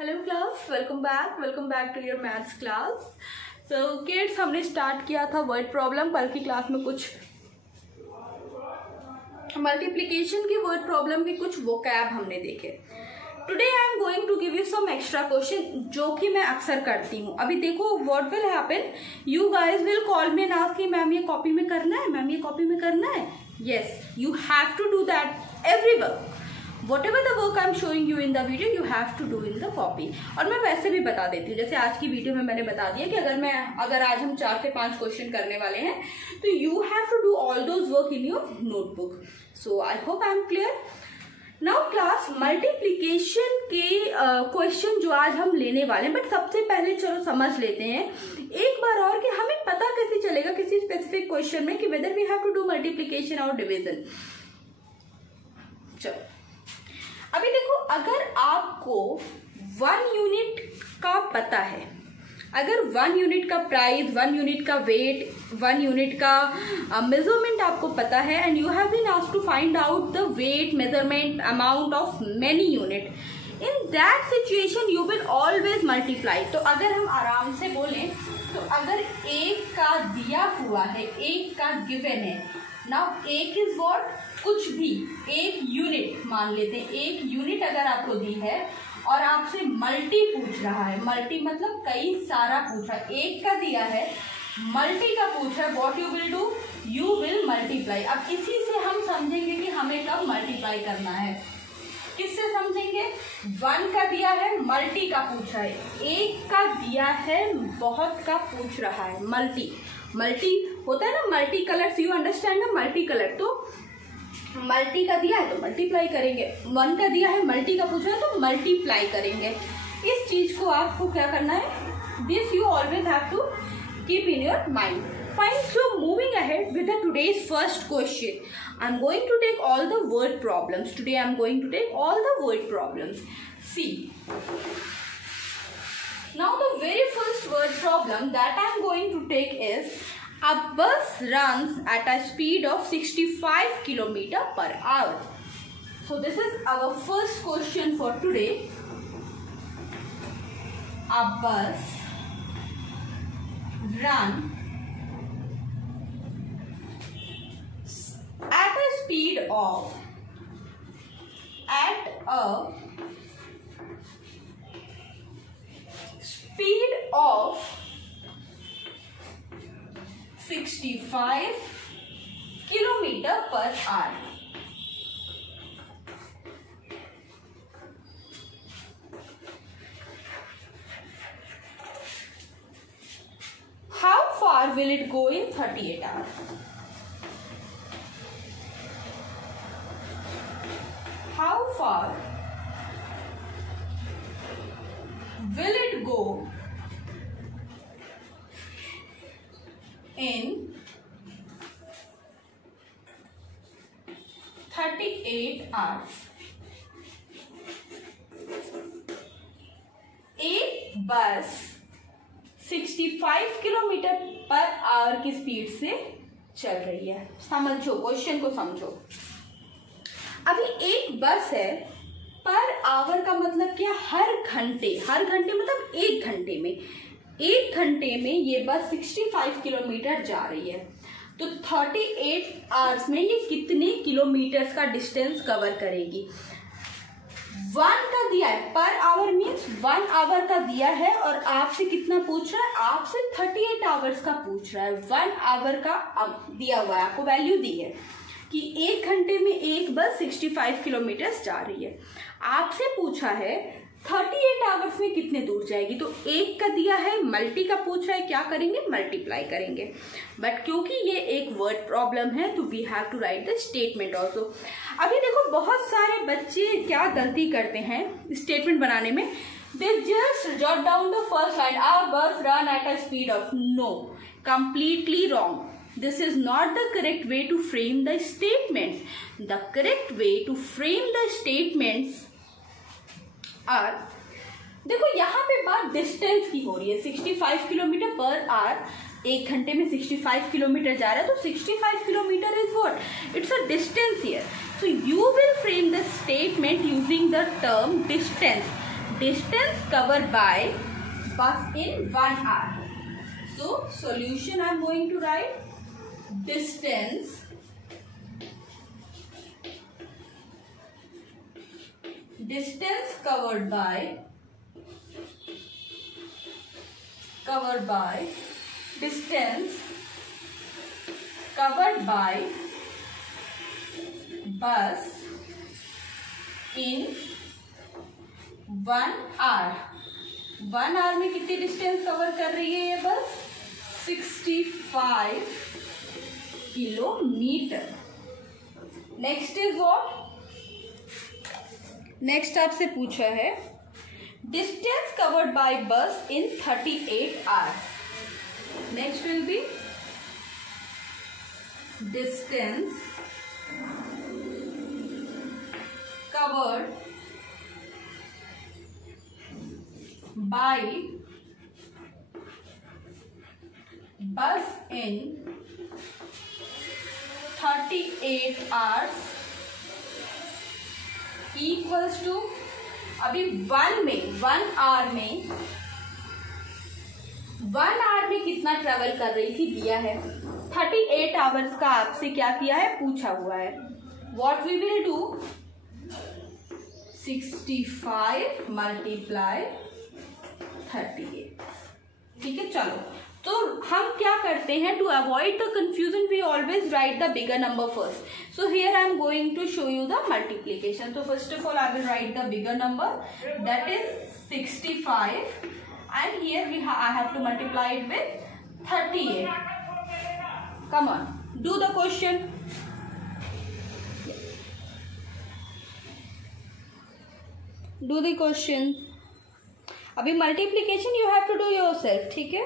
Hello class, welcome back to your maths class. So kids, हमने start किया था word problem. कल की क्लास में कुछ मल्टीप्लिकेशन की वर्ड प्रॉब्लम के कुछ वोकैब हमने देखे। Today I am going to give you some extra question जो कि मैं अक्सर करती हूँ। अभी देखो what will happen, you guys will call me and ask कि मैम ये कॉपी में करना है, मैम ये कॉपी में करना है। Yes, you have to do that every work. Whatever the work I am showing you in the video, you have to do in the copy। और मैं वैसे भी बता देती हूँ, जैसे आज की वीडियो में मैंने बता दिया कि अगर आज हम 4 से 5 क्वेश्चन करने वाले हैं तो you have to do all those work in your notebook। So I hope I am clear। Now class, multiplication के क्वेश्चन जो आज हम लेने वाले हैं, बट सबसे पहले चलो समझ लेते हैं एक बार और कि हमें पता कैसे चलेगा किसी स्पेसिफिक क्वेश्चन में कि whether we have to do multiplication और डिविजन। चलो अभी देखो, अगर आपको 1 यूनिट का पता है, अगर 1 यूनिट का प्राइस, 1 यूनिट का वेट, 1 यूनिट का मेजरमेंट आपको पता है and you have been asked to find out the weight, measurement, amount of many unit, in that situation you will always multiply. तो अगर हम आराम से बोलें तो अगर 1 का दिया हुआ है, 1 का गिवन है, नाउ 1 इज व्हाट, कुछ भी 1 यूनिट मान लेते हैं। 1 यूनिट अगर आपको दी है और आपसे मल्टी पूछ रहा है, मल्टी मतलब कई सारा पूछ रहा है, 1 का दिया है, मल्टी का पूछ रहा है, what you will do, you will multiply. अब इसी से हम समझेंगे कि हमें कब मल्टीप्लाई करना है। किससे समझेंगे? 1 का दिया है, मल्टी का पूछ रहा है, 1 का दिया है, बहुत का पूछ रहा है, मल्टी होता है ना, मल्टी कलर्स, यू अंडरस्टैंड ना, मल्टी कलर। तो मल्टी का दिया है तो मल्टीप्लाई करेंगे, 1 का दिया है, मल्टी का पूछा है तो मल्टीप्लाई करेंगे। इस चीज को आपको क्या करना है, this you always have to keep in your mind. Fine, so moving ahead with the today's first question, I am going to take all the word problems. Today I am going to take all the word problems. See, now the very first word problem that I am going to take is a bus runs at a speed of 65 km per hour. So this is our first question for today. A bus run at a speed of 65 km per hour. How far will it go in 38 hours? How far will it go in 38 hours? एक बस 65 kilometre per hour की स्पीड से चल रही है। समझो, क्वेश्चन को समझो। अभी एक बस है, पर आवर का मतलब क्या, हर घंटे मतलब 1 घंटे में, 1 घंटे में ये बस 65 किलोमीटर जा रही है। तो 38 आवर्स में ये कितने किलोमीटर्स का डिस्टेंस कवर करेगी। 1 का दिया है, पर आवर मीन्स 1 आवर का दिया है और आपसे कितना पूछ रहा है, आपसे 38 आवर्स का पूछ रहा है। 1 आवर का दिया हुआ है, आपको वैल्यू दी है कि 1 घंटे में एक बस 65 किलोमीटर जा रही है। आपसे पूछा है 38 आवर्स में कितने दूर जाएगी। तो 1 का दिया है, मल्टी का पूछ रहा है, क्या करेंगे, मल्टीप्लाई करेंगे। बट क्योंकि ये एक वर्ड प्रॉब्लम है तो we have to write the statement also. अभी देखो, बहुत सारे बच्चे क्या गलती करते हैं स्टेटमेंट बनाने में, they just jot down the first line, our bus run at a speed of, no, completely wrong. This is not the correct way to frame the statements. The correct way to frame the statements are, देखो यहाँ पे बात डिस्टेंस की हो रही है, 65 kilometre per hour, 1 घंटे में 65 किलोमीटर जा रहा है, तो 65 kilometre is what, it's a distance here. So you will frame the statement using the term distance. distance covered by bus in 1 hour. So solution I am going to write distance covered by distance covered by bus in 1 hour. 1 hour में कितनी distance cover कर रही है ये बस? 65 kilometre. Next is what? Next आपसे पूछा है डिस्टेंस कवर्ड बाय बस इन 38 hours. Next will be distance covered by bus in 38 hours equals to, अभी 1 आवर में कितना ट्रेवल कर रही थी दिया है. 38 आवर्स का आपसे क्या किया है, पूछा हुआ है. What we will do, 65 multiply 38. ठीक है, चलो तो हम क्या करते हैं, to avoid the confusion we always write the bigger number first. So here I am going to show you the multiplication. तो first of all I will write the bigger number, that is 65 and here I have to multiply it with 38. Come on, do the question. Do the question. अभी multiplication you have to do yourself. ठीक है,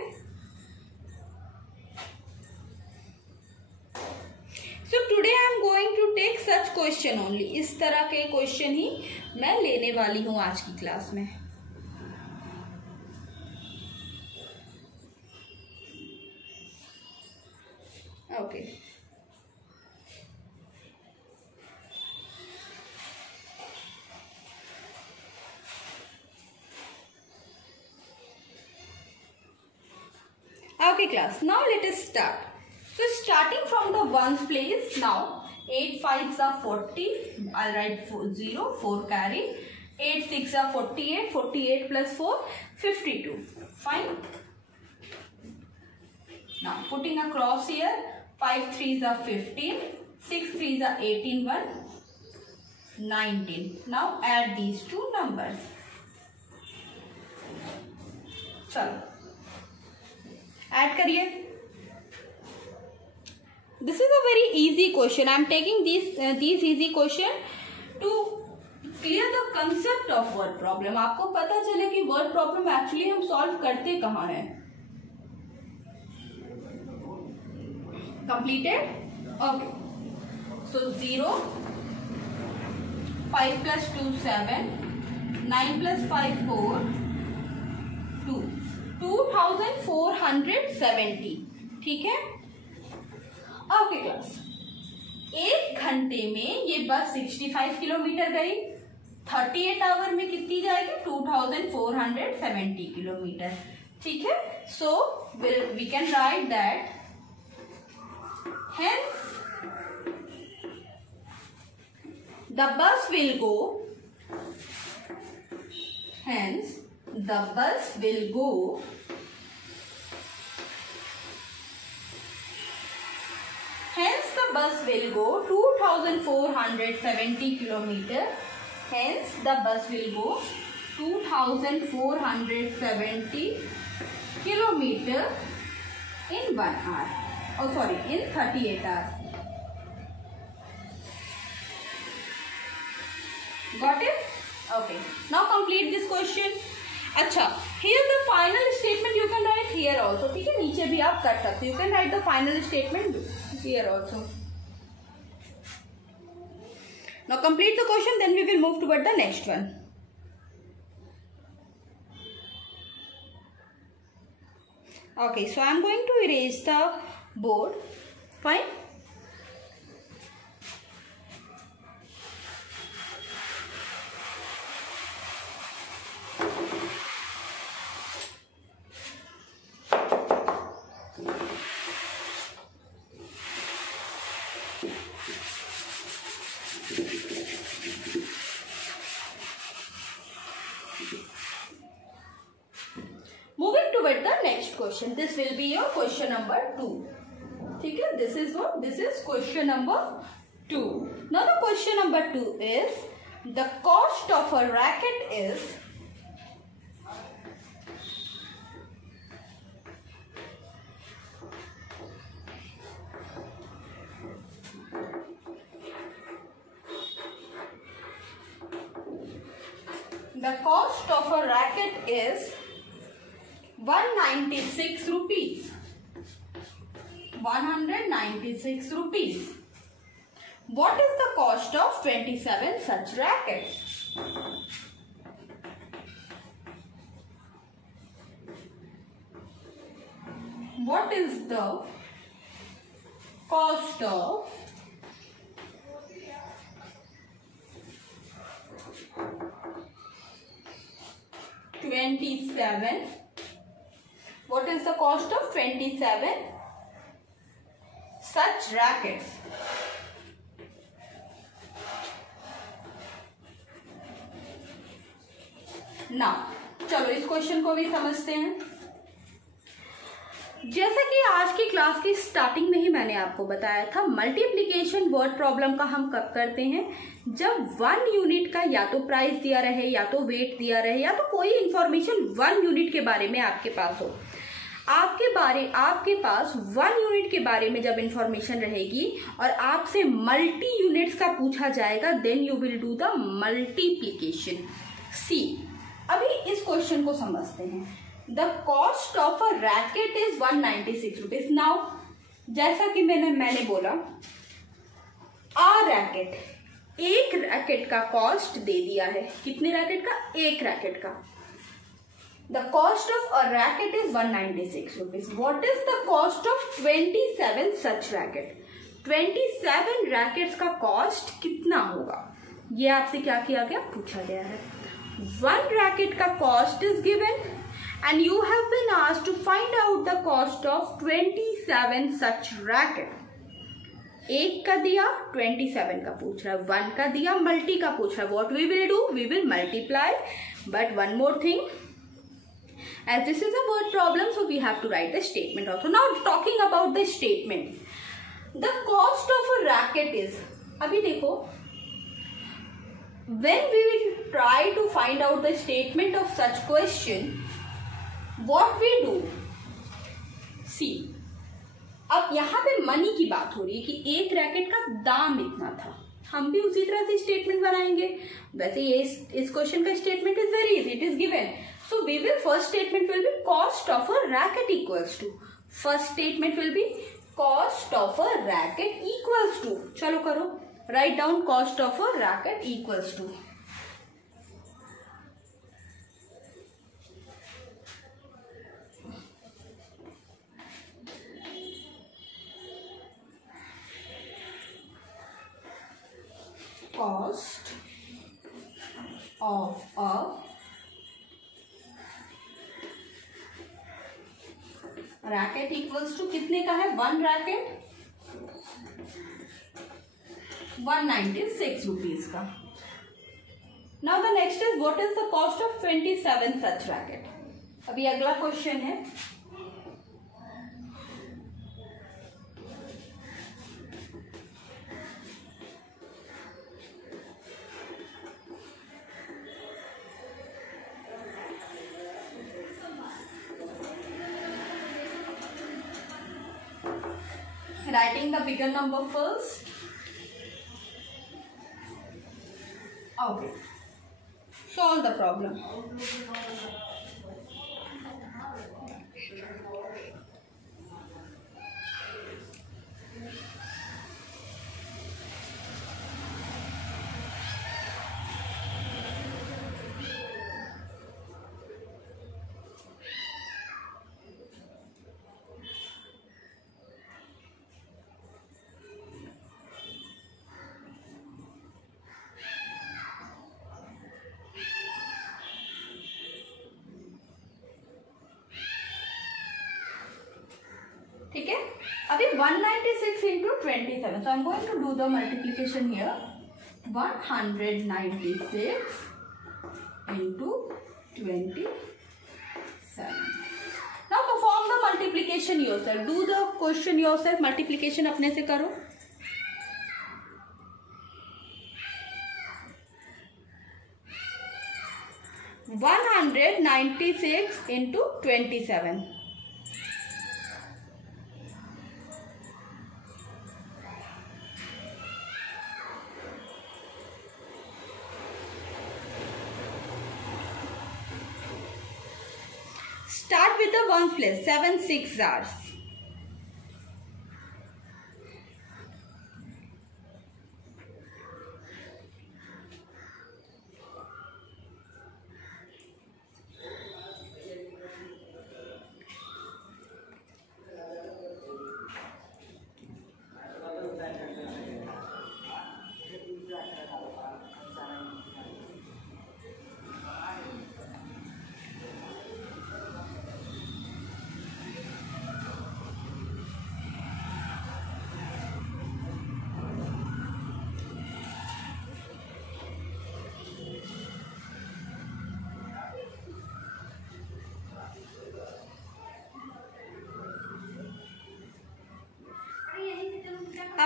so today I am going to take such question only. इस तरह के क्वेश्चन ही मैं लेने वाली हूं आज की क्लास में. Okay Okay class, now let us start. So starting from the ones place, now 8 5s are 40. I'll write 0, 4 carry. 8 6 are 48. 48 plus 4, 52. Fine. Now putting a cross here. 5 3s are 15. 6 3s are 18. 1 19. Now add these two numbers. चलो add करिए. This is a very easy question. I am taking these easy question to clear the concept of word problem. आपको पता चले कि word problem actually हम solve करते कहाँ हैं. कंप्लीटेड. ओके, सो 0, 5 plus 2 7, 9 plus 5 4, 2, 2470. ठीक है. ओके क्लास, 1 घंटे में ये बस 65 किलोमीटर गई. 38 आवर में कितनी जाएगी, 2470 किलोमीटर. ठीक है, so we can write that hence the bus will go, hence the bus will go 2470 kilometer. Hence the bus will go 2470 kilometer in 1 hour. Oh sorry, in 38 hours. Got it? Okay. Now complete this question. अच्छा, here the final statement you can write here also. ठीक है, नीचे भी आप कर सकते. You can write the final statement here also. Now complete the question, then we will move toward the next one. Okay, so I am going to erase the board. Fine. Question. This will be your question number 2. ठीक है, this is question number 2. Now the question number 2 is the cost of a racket is the cost of a racket is 196 rupees. 196 rupees. What is the cost of 27 such rackets? What is the cost of 27? What is the cost of 27 such rackets? Now, चलो इस question को भी समझते हैं. जैसा कि आज की क्लास की स्टार्टिंग में ही मैंने आपको बताया था, मल्टीप्लिकेशन वर्ड प्रॉब्लम का हम कब करते हैं, जब 1 यूनिट का या तो प्राइस दिया रहे, या तो वेट दिया रहे, या तो कोई इंफॉर्मेशन 1 यूनिट के बारे में आपके पास हो. आपके पास 1 यूनिट के बारे में जब इंफॉर्मेशन रहेगी और आपसे मल्टी यूनिट्स का पूछा जाएगा, then you will do the multiplication. See, अभी इस क्वेश्चन को समझते हैं. The cost of a racket is 196 rupees. Now, जैसा कि मैंने बोला, रैकेट, एक रैकेट का कॉस्ट दे दिया है. कितने रैकेट का? एक रैकेट का. The cost of a racket is 196 rupees. What is the cost of 27 such racket? 27 रैकेट्स का कॉस्ट कितना होगा? ये आपसे क्या किया गया? पूछा गया है. 1 रैकेट का cost is given and you have been asked to find out the cost of 27 such racket. एक का दिया, 27 का पूछ रहा है. 1 का दिया, मल्टी का पूछ रहा है. What we will do? We will multiply. But one more thing, as this is a word problem, so we have to write a statement also. Now talking about the statement, the cost of a racket is, अभी देखो, when we will try to find out the statement of such question, what we do? See, अब यहाँ पे मनी की बात हो रही है कि एक रैकेट का दाम इतना था. हम भी उसी तरह से स्टेटमेंट बनाएंगे. वैसे ये इस क्वेश्चन का statement is very easy. It is given. So we will, first statement will be cost of a racket equals to, first statement will be cost of a racket equals to, चलो करो, write down cost of a racket equals to. Cost of a racket equals to कितने का है? 1 racket 196 rupees का. Now the next is what is the cost of 27 such racket. अभी अगला क्वेश्चन है. Writing the bigger number first. Okay. Solve the problem. ठीक है, अभी 196 into 27, so I'm going to do the multiplication here. 196 into 27. Now perform the multiplication yourself, do the question yourself, multiplication अपने से करो। वन 196 इंटू 27, start with the ones place, 7 6 hours.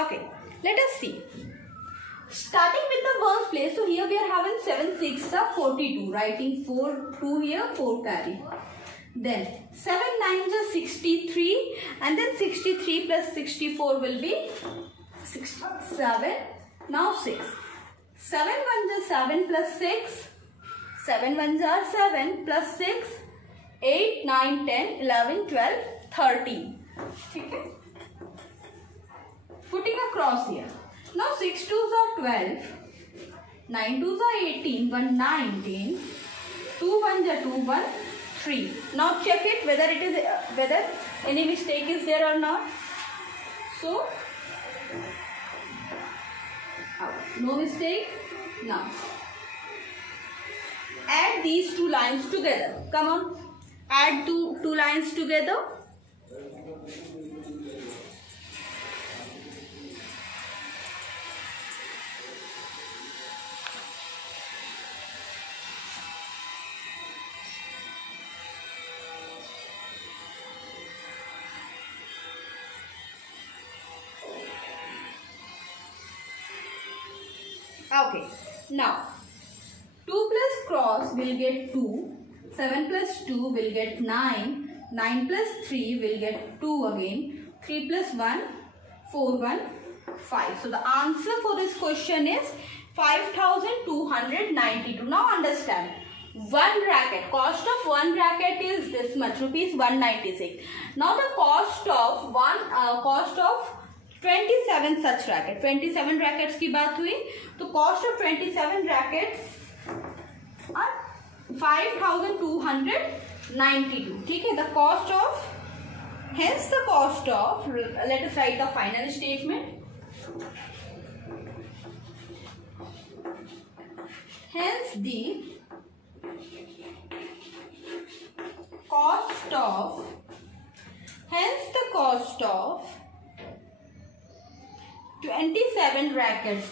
Okay, let us see. Starting with the ones place, so here we are having 7 6 are 42, writing 4 2 here, 4 carry. Then 7 9 are 63, and then 63 plus 64 will be 67. Now 6. 7 1s are 7 plus 6. 7 1s are 7 plus 6. 8 9 10 11 12 13. Okay. Putting a cross here. Now 6 2s are 12, 9 2s are 18, 1 19, 2 1s are 2 1 3. Now check it whether it is whether any mistake is there or not. So no mistake. Now add these two lines together. Come on, add two lines together. Okay, now 2 plus cross will get 2, 7 plus 2 will get 9, 9 plus 3 will get 2 again, 3 plus 1, 4 1 5. So the answer for this question is 5292. Now understand, one racket, cost of one racket is this much, rupees 196. Now the cost of 27 such racket, 27 rackets की बात हुई, तो cost of 27 rackets are 5292. ठीक है, the cost of, hence the cost of, let us write the final statement. Hence the cost of 27 rackets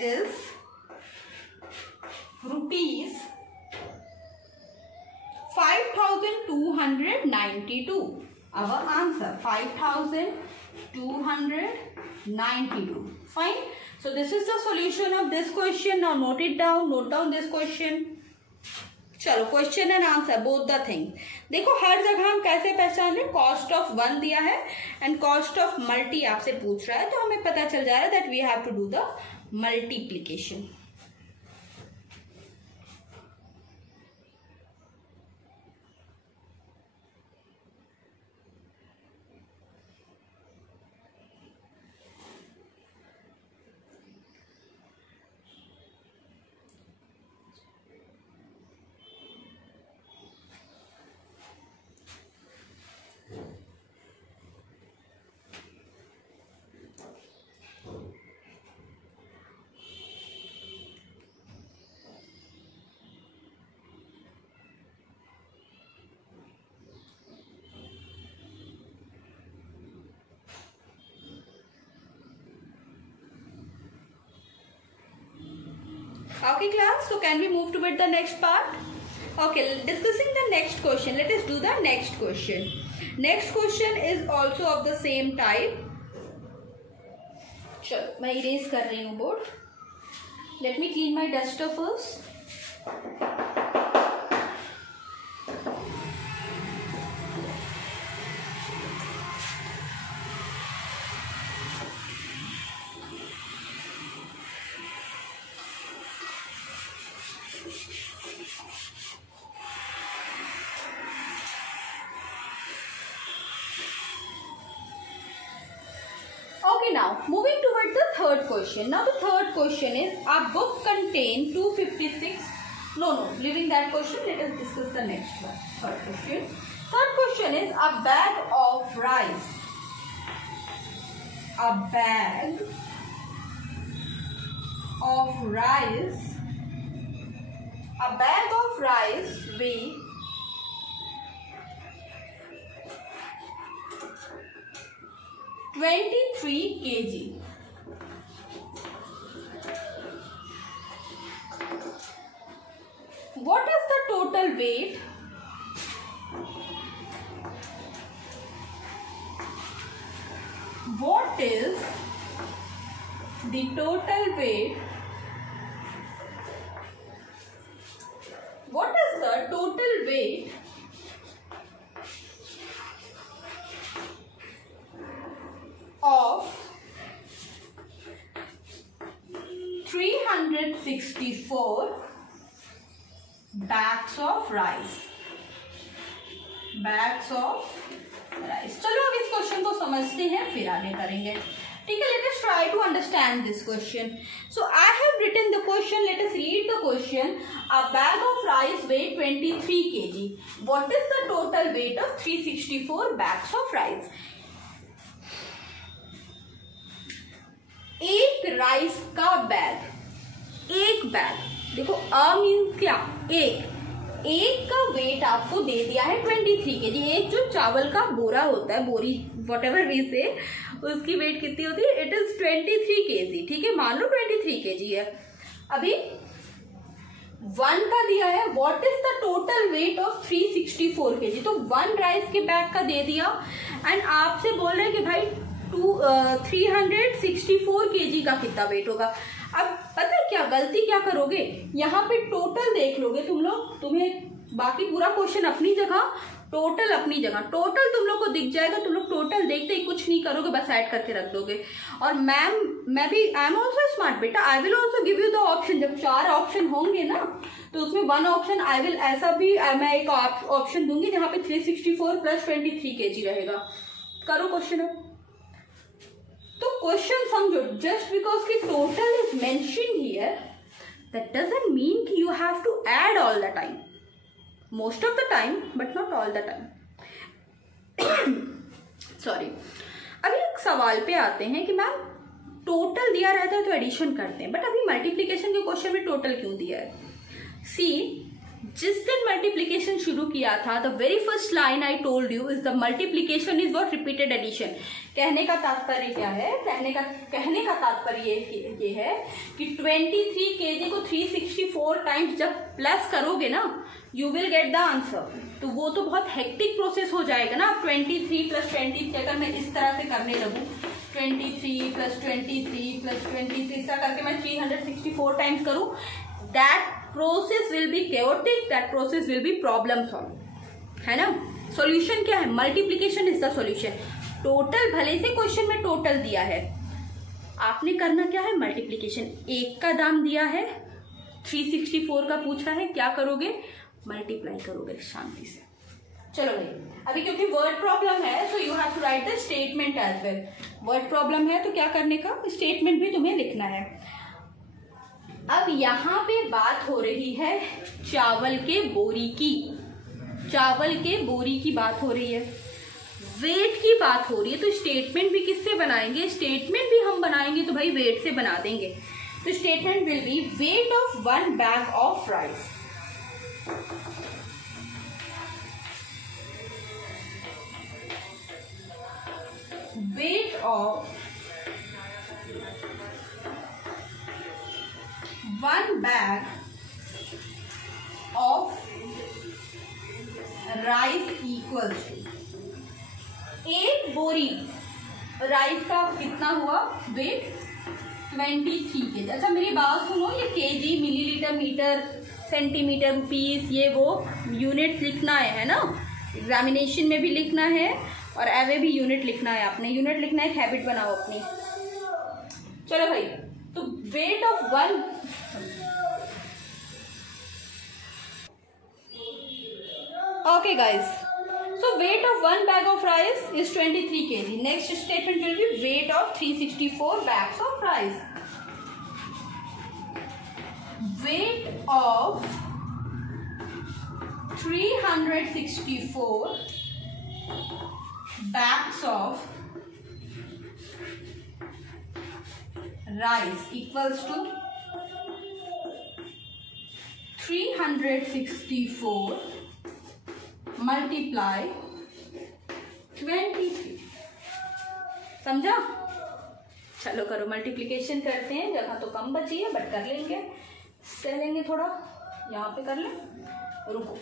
is rupees 5292. Our answer 5292. Fine. So this is the solution of this question. Now note it down. Note down this question. चलो question and answer both the thing. देखो हर जगह हम कैसे पहचान रहे, cost of one दिया है and cost of multi आपसे पूछ रहा है, तो हमें पता चल जा रहा है that we have to do the multiplication. Okay class, so can we move toward the next part? Okay, discussing the next question. Let us do the next question. Next question is also of the same type. चलो मैं इरेज कर रही हूँ board. Let me clean my duster first. Okay, now moving toward the third question. Now the third question is, our book contain 256. No, leaving that question, let us discuss the next one. Third question. Third question is, a bag of rice. A bag of rice. A bag of rice weighs 23 kg. What is the total weight what is the total weight what is the total weight of 364 bags of rice. Bags of rice. चलो अब इस question को समझते हैं फिर आगे करेंगे. ठीक है, let us try to understand this question. So I have written the question. Let us read the question. A bag of rice weighs 23 kg. What is the total weight of 364 bags of rice? एक राइस का बैग, एक बैग, देखो a means क्या, एक का वेट आपको दे दिया है 23 kg. एक जो चावल का बोरा होता है, बोरी वट एवर वी से, उसकी वेट कितनी होती है? इट इज 23 kg. ठीक है, मान लो 23 kg है. अभी 1 का दिया है, what is the total weight of 364 kg. तो 1 राइस के बैग का दे दिया एंड आपसे बोल रहे हैं कि भाई 364 kg का कितना वेट होगा. अब पता है क्या गलती क्या करोगे, यहाँ पे टोटल देख लोगे तुम लोग, तुम्हें बाकी पूरा क्वेश्चन अपनी जगह, टोटल अपनी जगह, टोटल तुम लोग को दिख जाएगा. तुम लोग टोटल देखते ही कुछ नहीं करोगे, बस ऐड करके रख दोगे. और मैं भी आई एम ऑल्सो स्मार्ट बेटा, I will also give you the option. जब 4 ऑप्शन होंगे ना तो उसमें 1 ऑप्शन आई विल, ऐसा भी मैं एक ऑप्शन दूंगी जहाँ पे 364 प्लस 23 kg रहेगा. करो क्वेश्चन. अब तो क्वेश्चन समझो, जस्ट बिकॉज की total is mentioned here that doesn't mean कि you have to add all the time. Most of the time but not all the time. Sorry. अभी एक सवाल पे आते हैं कि मैम टोटल दिया रहता है तो एडिशन करते हैं, बट अभी मल्टीप्लीकेशन के क्वेश्चन में टोटल क्यों दिया है? सी, जिस दिन मल्टीप्लीकेशन शुरू किया था, the very first line I told you is the multiplication is what repeated addition. कहने का तात्पर्य क्या है? कहने का तात्पर्य ये है कि 23 kg को 364 टाइम्स जब प्लस करोगे ना, you will get the answer. तो वो तो बहुत हेक्टिक प्रोसेस हो जाएगा ना. 23 प्लस 23 अगर मैं इस तरह से करने लगूँ, 23 प्लस 23 प्लस 23 इस तरह करके मैं 364 टाइम्स करूँ, that process will be chaotic, that process will be problem solving. है ना? सॉल्यूशन क्या है? Multiplication is the solution. Total भले से क्वेश्चन में टोटल दिया है, आपने करना क्या है? मल्टीप्लीकेशन. एक का दाम दिया है, 364 का पूछा है, क्या करोगे? मल्टीप्लाई करोगे शांति से. चलो भाई, अभी क्योंकि वर्ड प्रॉब्लम है so you have to write the statement as well. Word problem है तो क्या करने का? स्टेटमेंट भी तुम्हें लिखना है. अब यहाँ पे बात हो रही है चावल के बोरी की. चावल के बोरी की बात हो रही है, वेट की बात हो रही है. तो स्टेटमेंट भी किससे बनाएंगे? स्टेटमेंट भी हम बनाएंगे तो भाई वेट से बना देंगे. तो statement will be weight of 1 bag of rice. weight of 1 bag of rice equals to, एक बोरी राइस का कितना हुआ वेट 23 kg। अच्छा मेरी बात सुनो, ये KG, millilitre, metre, centimetre, rupees, ये वो यूनिट लिखना है ना, एग्जामिनेशन में भी लिखना है और एवे भी यूनिट लिखना है। आपने यूनिट लिखना है, एक हैबिट बनाओ अपनी। चलो भाई, तो weight of one, okay guys, so weight of 1 bag of rice is 23 kg. Next statement will be weight of 364 bags of rice. Weight of 364 bags of rice equals to 364 मल्टीप्लाई 23। समझा? चलो करो, मल्टीप्लिकेशन करते हैं। जगह तो कम बची है बट कर लेंगे, सह लेंगे थोड़ा, यहाँ पे कर लें। रुको,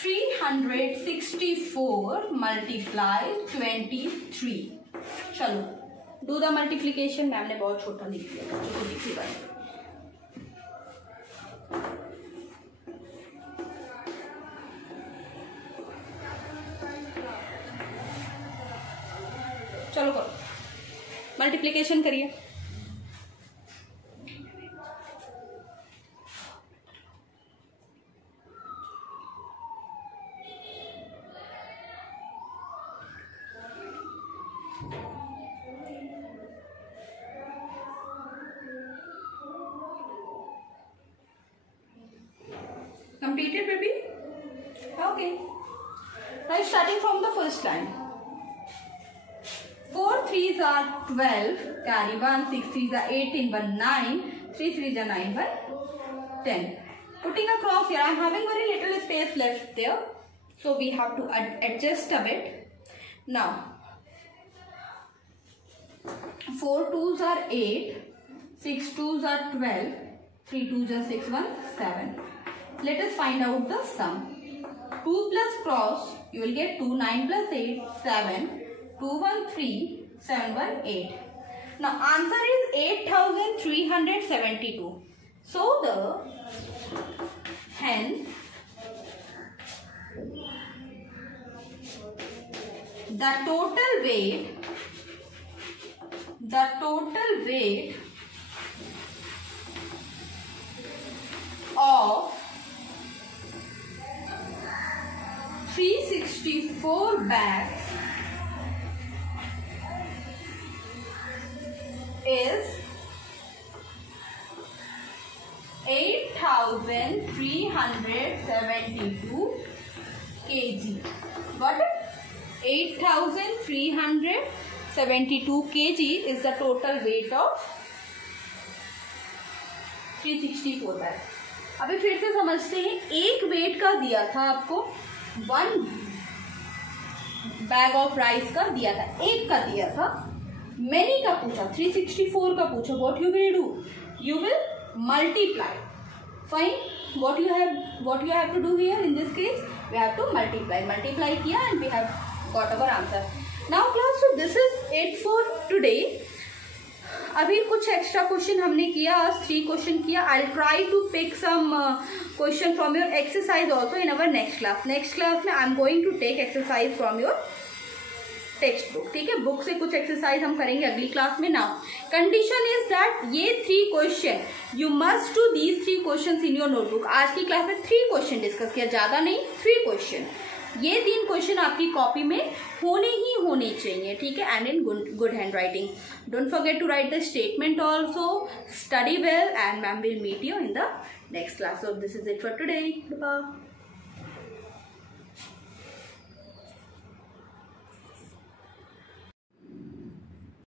364 मल्टीप्लाई 23। चलो डू द मल्टीप्लिकेशन। मैम ने बहुत छोटा लिख दिया, बच्चों को लिखी बात। चलो करो, मल्टीप्लिकेशन करिए। Completed baby? Okay. Now starting from the first line. 4 3s are 12, carry 1, 6 3s are 18, 1 9, 3 3s are 9, 1 10. Putting across here, I am having very little space left there, so we have to adjust a bit. Now 4 2s are 8, 6 2s are 12, 3 2s are 6, 1 7. Let us find out the sum. 2 plus cross, you will get 2, 9 plus 8, 7, 2 1 3, 7 1 8. Now answer is 8372. So hence the total weight of 364 bags is 8372 kg. Got it? 8372 kg is the total weight of 364 बैग। अभी फिर से समझते हैं, एक वेट का दिया था आपको, 1 बैग ऑफ राइस का दिया था, एक का दिया था। मैनी का पूछा, 364 का पूछा। What you will do? You will multiply. Fine, what you have to do here in this case, we have to multiply किया and we have got our answer. Now class, so this is it for today. अभी कुछ extra question हमने किया, आज 3 question किया। I try to pick some question from your exercise also in our next class. Next class में I am going to take exercise from your text book. ठीक है, बुक से कुछ एक्सरसाइज हम करेंगे अगली क्लास में। नाउ कंडीशन इज दैट ये 3 question you must do these 3 question in your notebook. आज की क्लास में 3 क्वेश्चन डिस्कस किया, ज्यादा नहीं, 3 क्वेश्चन। ये 3 क्वेश्चन आपकी कॉपी में होने चाहिए। ठीक है, and in good handwriting. Don't forget to write the statement also. Study well and ma'am will meet you in the next class. So this is it for today. Bye.